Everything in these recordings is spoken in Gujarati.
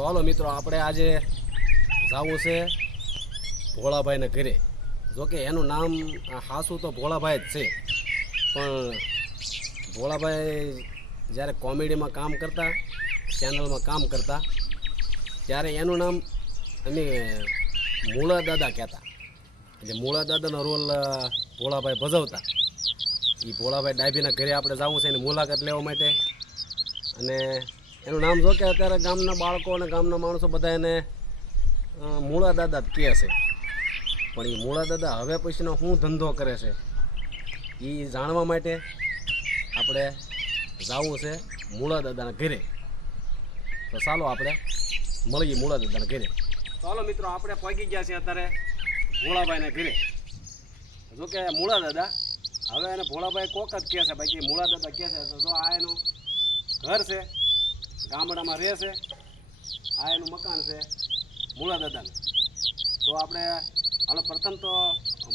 તો હાલો મિત્રો, આપણે આજે જવું છે ભોળાભાઈને ઘરે. જોકે એનું નામ હાસું તો ભોળાભાઈ જ છે, પણ ભોળાભાઈ જ્યારે કોમેડીમાં કામ કરતા, ચેનલમાં કામ કરતા, ત્યારે એનું નામ અમે મૂળા દાદા કહેતા. એટલે મૂળા દાદાનો રોલ ભોળાભાઈ ભજવતા. એ ભોળાભાઈ ડાભીના ઘરે આપણે જવું છે એની મુલાકાત લેવા માટે. અને એનું નામ જો કે અત્યારે ગામના બાળકો અને ગામના માણસો બધા એને મૂળા દાદા જ કહે છે. પણ એ મૂળા દાદા હવે પછીનો શું ધંધો કરે છે એ જાણવા માટે આપણે જવું છે મૂળા દાદાના ઘરે. તો ચાલો આપણે મળીએ મૂળા દાદાના ઘરે. ચાલો મિત્રો, આપણે પહોંચી ગયા છીએ અત્યારે ભોળાભાઈના ઘરે. જોકે મૂળા દાદા હવે એને ભોળાભાઈ કોક જ કહે છે, બાકી મૂળા દાદા કહે છે. તો જો આ એનું ઘર છે, ગામડામાં રહે છે, આ એનું મકાન છે મૂળા દાદાનું. તો આપણે હાલો પ્રથમ તો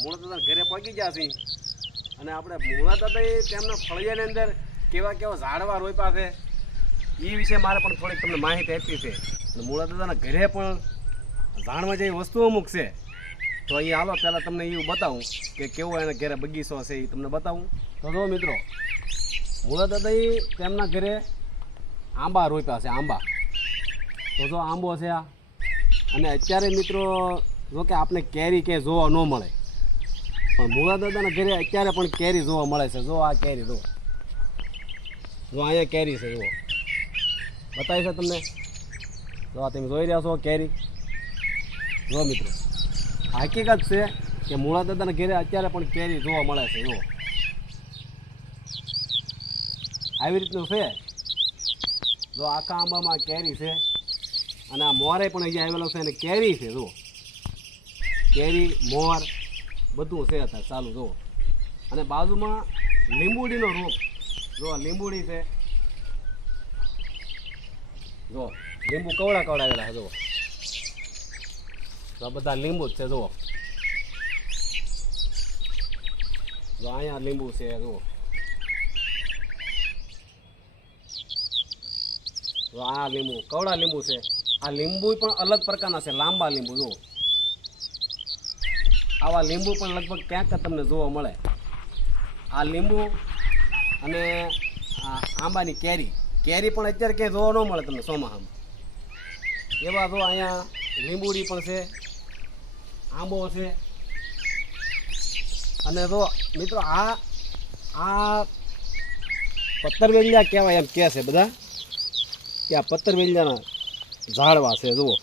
મૂળા દાદા ઘરે પહોંચી ગયા છીએ. અને આપણે મૂળા દાદાએ તેમના ફળિયાની અંદર કેવા કેવા ઝાડવા રોપ્યા છે એ વિશે મારે પણ થોડીક તમને માહિતી આપી છે. અને મૂળા દાદાના ઘરે પણ જાણવા જેવી વસ્તુઓ અમુક છે. તો અહીંયા હાલો પહેલાં તમને એવું બતાવું કે કેવો એના ઘરે બગીચો છે એ તમને બતાવું. તો જો મિત્રો, મૂળા દાદાએ તેમના ઘરે આંબા રોપ્યા છે, આંબા. તો જો આંબો છે આ. અને અત્યારે મિત્રો જો કે આપણે કેરી કે જોવા ન મળે, પણ મૂળા દાદાના ઘરે અત્યારે પણ કેરી જોવા મળે છે. જો આ કેરી જો અહીંયા કેરી છે, જુઓ બતાવી છે તમને. જો આ તમે જોઈ રહ્યા છો કેરી. જો મિત્રો, હકીકત છે કે મૂળા દાદાના ઘરે અત્યારે પણ કેરી જોવા મળે છે. જુઓ આવી રીતનું છે. જો આખા આંબામાં કેરી છે. અને આ મોરે પણ અહીંયા આવેલો છે અને કેરી છે. જુઓ કેરી, મોર બધું છે અત્યારે ચાલુ. જુઓ અને બાજુમાં લીંબુડીનો રોપ. જો લીંબુડી છે. જો લીંબુ કવડા કવડાવેલા છે. જુઓ તો બધા લીંબુ જ છે. જુઓ જો અહીંયા લીંબુ છે. જુઓ જો આ લીંબુ કવડા લીંબુ છે. આ લીંબુ પણ અલગ પ્રકારના છે, લાંબા લીંબુ. જુઓ આવા લીંબુ પણ લગભગ ક્યાંક તમને જોવા મળે. આ લીંબુ અને આંબાની કેરી પણ અત્યારે ક્યાંય જોવા ન મળે તમને ચોમાસામાં. એવા જો અહીંયા લીંબુડી પણ છે, આંબો છે. અને જો મિત્રો, આ પત્તરવેલિયા કહેવાય એમ કહે છે બધા, કે આ પત્તરવેલિયાના ઝાડવા છે. જુઓ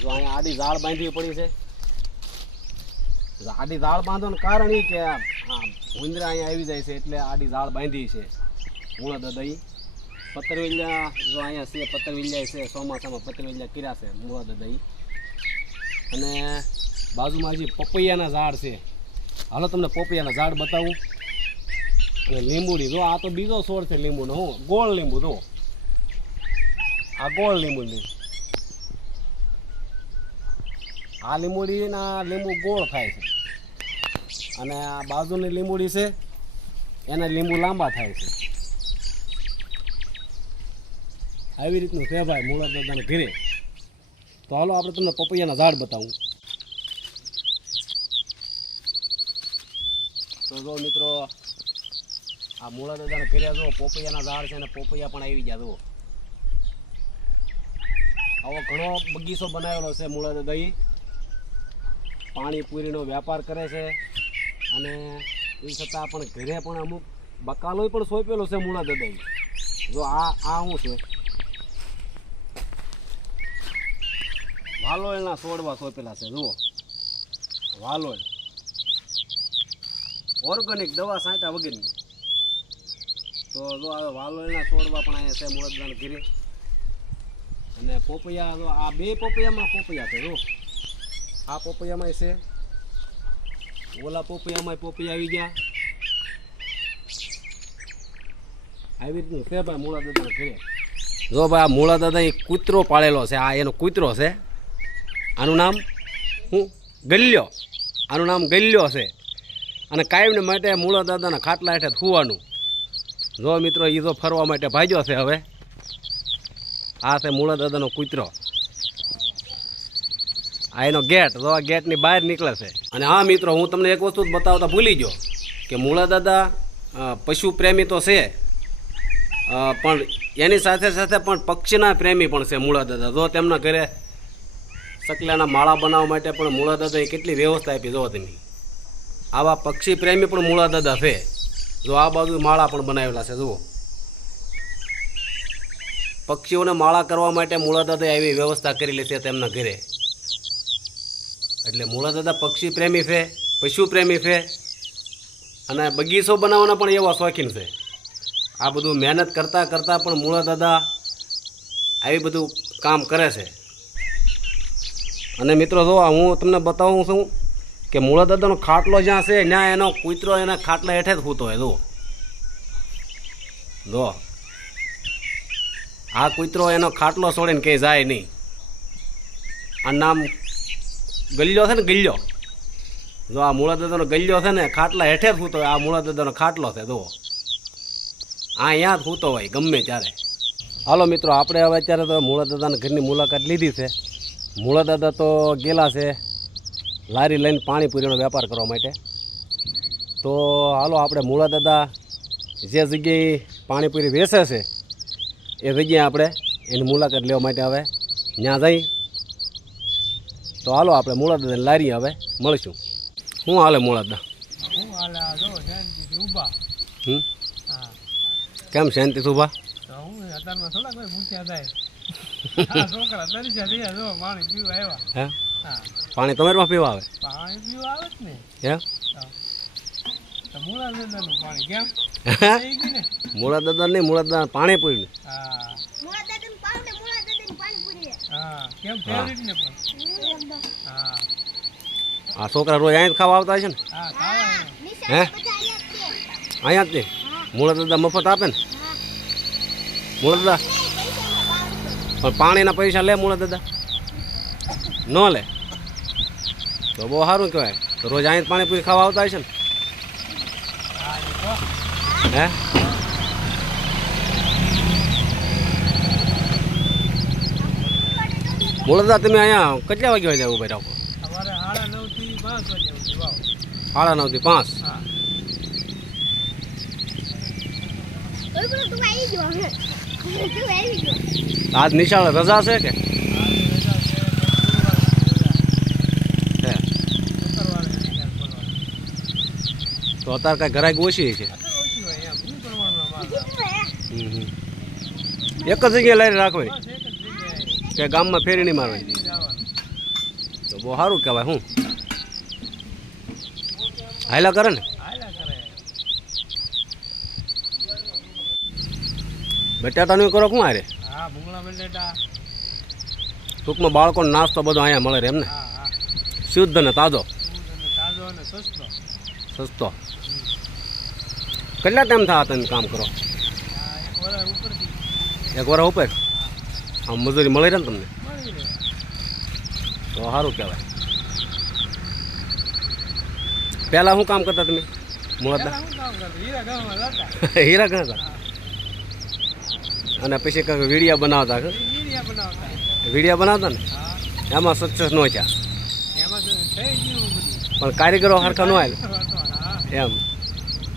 જો અહીંયા આડી ઝાડ બાંધવી પડી છે. આડી ઝાડ બાંધવાનું કારણ એ કે ભૂંદરા અહીંયા આવી જાય છે, એટલે આડી ઝાડ બાંધી છે મૂળા દાદાઈ. પત્તરવેલિયા જો અહીંયા છે, પત્તરવેલિયા છે. ચોમાસામાં પત્તરવેલિયા કર્યા છે મૂળા દાદાઈ. અને બાજુમાં હજી પપૈયાના ઝાડ છે. હાલો તમને પપૈયાના ઝાડ બતાવું. અને લીંબુડી જો આ તો બીજો છોડ છે લીંબુનો. હું ગોળ લીંબુ. જો આ ગોળ લીંબુડી. આ લીંબુડીના લીંબુ ગોળ થાય છે. અને આ બાજુની લીંબુડી છે એના લીંબુ લાંબા થાય છે. આવી રીતનું છે ભાઈ મૂળા દાદાના ઘરે. તો હાલો આપણે તમને પપૈયાના ઝાડ બતાવું. તો જો મિત્રો, આ મૂળા દાદાના ઘરે જો પોપૈયાના ઝાડ છે અને પોપૈયા પણ આવી ગયા. જુઓ આવો ઘણો બગીચો બનાવેલો છે મૂળા દાદાએ. પાણીપુરીનો વેપાર કરે છે. અને એ છતાં પણ ઘરે પણ અમુક બકાલોય પણ સોંપેલો છે મૂળા દાદાએ. જો આ શું છે, વાલોળના છોડવા સોંપેલા છે. જુઓ વાલોળ, ઓર્ગેનિક દવા છાંટ્યા વગરની. તો જો આ વાલોળના છોડવા પણ અહીંયા છે મૂળા દાદાના ઘરે. અને પોપૈયા જો આ બે પોપૈયામાં પોપૈયા છે. જો આ પોપૈયામાં છે, ઓલા પોપૈયામાં પોપૈયા આવી ગયા. આવી રીતનું છે ભાઈ મૂળા દાદાના ઘરે. જો ભાઈ આ મૂળા દાદા એક કૂતરો પાળેલો છે. આ એનો કૂતરો છે. આનું નામ શું? ગલ્યો. આનું નામ ગલ્યો છે. અને કાયમને માટે મૂળા દાદાના ખાટલા હેઠે થૂવાનું. જો મિત્રો એ તો ફરવા માટે ભાગ્યો છે. હવે આ છે મૂળા દાદાનો કૂતરો. આ એનો ગેટ, જો આ ગેટની બહાર નીકળે છે. અને હા મિત્રો, હું તમને એક વસ્તુ બતાવતા ભૂલી ગયો કે મૂળા દાદા પશુ પ્રેમી તો છે, પણ એની સાથે સાથે પણ પક્ષીના પ્રેમી પણ છે મૂળા દાદા. જો તેમના ઘરે સકલાના માળા બનાવવા માટે પણ મૂળા દાદાએ કેટલી વ્યવસ્થા આપી. જો તમે આવા પક્ષી પ્રેમી પણ મૂળા દાદા છે. જો આ બાજુ માળા પણ બનાવેલા છે. જુઓ, પક્ષીઓને માળા કરવા માટે મૂળા દાદાએ આવી વ્યવસ્થા કરેલી છે તેમના ઘરે. એટલે મૂળા દાદા પક્ષી પ્રેમી છે, પશુ પ્રેમી છે, અને બગીચો બનાવવાના પણ એવા શોખીન છે. આ બધું મહેનત કરતાં કરતાં પણ મૂળા દાદા આવી બધું કામ કરે છે. અને મિત્રો જો હું તમને બતાવું છું કે મૂળા દાદાનો ખાટલો જ્યાં છે ત્યાં એનો કૂતરો એના ખાટલા હેઠે જ સૂતો હોય. જો આ કૂતરો એનો ખાટલો છોડીને ક્યાંય જાય નહીં. આ નામ ગલ્યો છે ને, ગલ્યો. જો આ મૂળા દાદાનો ગલ્યો છે ને, ખાટલા હેઠે જ સૂતો હોય. આ મૂળા દાદાનો ખાટલો છે. જુઓ, અહીંયા જ સૂતો હોય ગમે ત્યારે. હાલો મિત્રો, આપણે હવે અત્યારે તો મૂળા દાદાના ઘરની મુલાકાત લીધી છે. મૂળા દાદા તો ગયેલા છે લારી લઈને પાણીપુરીનો વેપાર કરવા માટે. તો હાલો આપણે મૂળા દાદા જે જગ્યાએ પાણીપુરી વેચે છે એ જગ્યાએ આપણે એની મુલાકાત લેવા માટે હવે ત્યાં જઈ. તો હાલો આપણે મૂળા દાદાની લારી હવે મળીશું. શું હાલે મૂળા દાદા? કેમ શાંતિથી ઊભા? પાણી તમારે માં પીવા આવે? મૂળા દાદા નહીં, મૂળા દાદા પાણી પૂરી. આ છોકરા રોજ અહીંયા જ ખાવા આવતા હશે ને? હે, અહીંયા જ તે મૂળા દાદા મફત આપે ને? મૂળા દાદા પણ પાણીના પૈસા લે મૂળા દાદા? ન લે તો બહુ સારું કહેવાય. તો રોજ અહીંયા પાણીપુરી ખાવા આવતા હશે ને? હે, મૂળા દાદા તમે અહીંયા કેટલા વાગ્યા જાય ઉભા રાખો? 9:30 થી 5. આજ નિશાળ રજા છે કે? તો અત્યારે કઈ ઘરાક ઓછી છે? એક જ જગ્યાએ લારી રાખવી કે ગામમાં ફેરી નહીં મારવી? તો બહુ સારું કહેવાય. હું હાયલા કરે ને? બટાટાનું કરો શું હારે? ટૂંકમાં બાળકોને નાસ્તો બધો અહીંયા મળે એમ ને? શુદ્ધ ને તાજો, સસ્તો. કેટલા ટાઈમ થયા તમે કામ કરો? 1 વર્ષ ઉપર. આમ મજૂરી મળી રહે ને તમને? તો સારું કહેવાય. પહેલાં શું કામ કરતા તમે મૂળા? હીરા ગણતા. અને પછી કંઈક વીડિયા બનાવતા? વીડિયા બનાવતા ને એમાં સક્સેસ ન થયા, પણ કારીગરો સરખા ન આવ્યા એમ.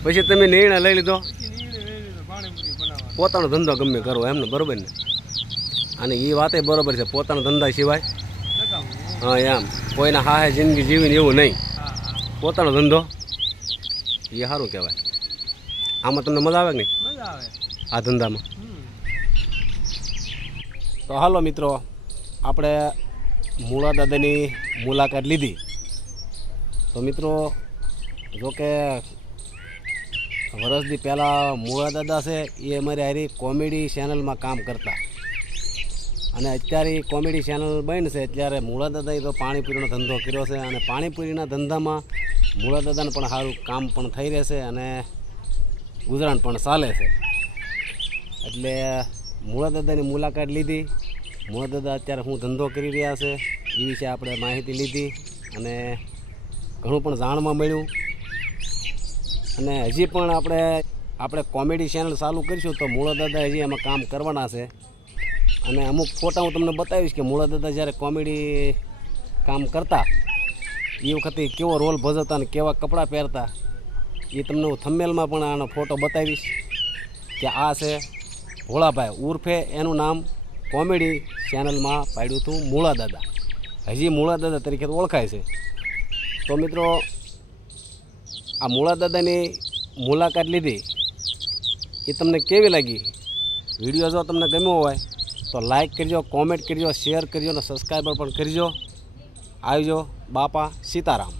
પછી તમે નિર્ણય લઈ લીધો પોતાનો ધંધો ગમે કરવો એમને, બરાબર ને? અને એ વાતે બરાબર છે, પોતાના ધંધા સિવાય હા એમ કોઈના હાહે જિંદગી જીવીને એવું નહીં. પોતાનો ધંધો એ સારું કહેવાય. આમાં તમને મજા આવે કે નહીં? આ ધંધામાં? તો હાલો મિત્રો, આપણે મૂળા દાદાની મુલાકાત લીધી. તો મિત્રો જોકે વર્ષથી પહેલાં મૂળા દાદા છે એ અમારી હારી કોમેડી ચેનલમાં કામ કરતા, અને અત્યારે કોમેડી ચેનલ બની છે ત્યારે મૂળા દાદાએ તો પાણીપુરીનો ધંધો કર્યો છે. અને પાણીપુરીના ધંધામાં મૂળા દાદાને પણ સારું કામ પણ થઈ રહેશે અને ગુજરાન પણ ચાલે છે. એટલે મૂળા દાદાની મુલાકાત લીધી. મૂળા દાદા અત્યારે શું ધંધો કરી રહ્યા છે એ વિશે આપણે માહિતી લીધી અને ઘણું પણ જાણવા મળ્યું. અને હજી પણ આપણે આપણે કોમેડી ચેનલ ચાલુ કરીશું તો મૂળા દાદા હજી એમાં કામ કરવાના છે અને અમુક ફોટા હું તમને બતાવીશ કે મૂળા દાદા જ્યારે કોમેડી કામ કરતા એ વખતે કેવો રોલ ભજવતા અને કેવા કપડાં પહેરતા એ તમને હું થંબનેલમાં પણ આનો ફોટો બતાવીશ કે આ છે ભોળાભાઈ ઉર્ફે એનું નામ કોમેડી ચેનલમાં પાડ્યું હતું મૂળા દાદા, હજી મૂળા દાદા તરીકે તો ઓળખાય છે. તો મિત્રો આ મૂળા દાદાની મુલાકાત લીધી એ તમને કેવી લાગી? વિડીયો જો તમને ગમ્યો હોય તો લાઈક કરજો, કોમેન્ટ કરજો, શેર કરજો અને સબસ્ક્રાઈબર પણ કરજો. આવજો. બાપા સીતારામ.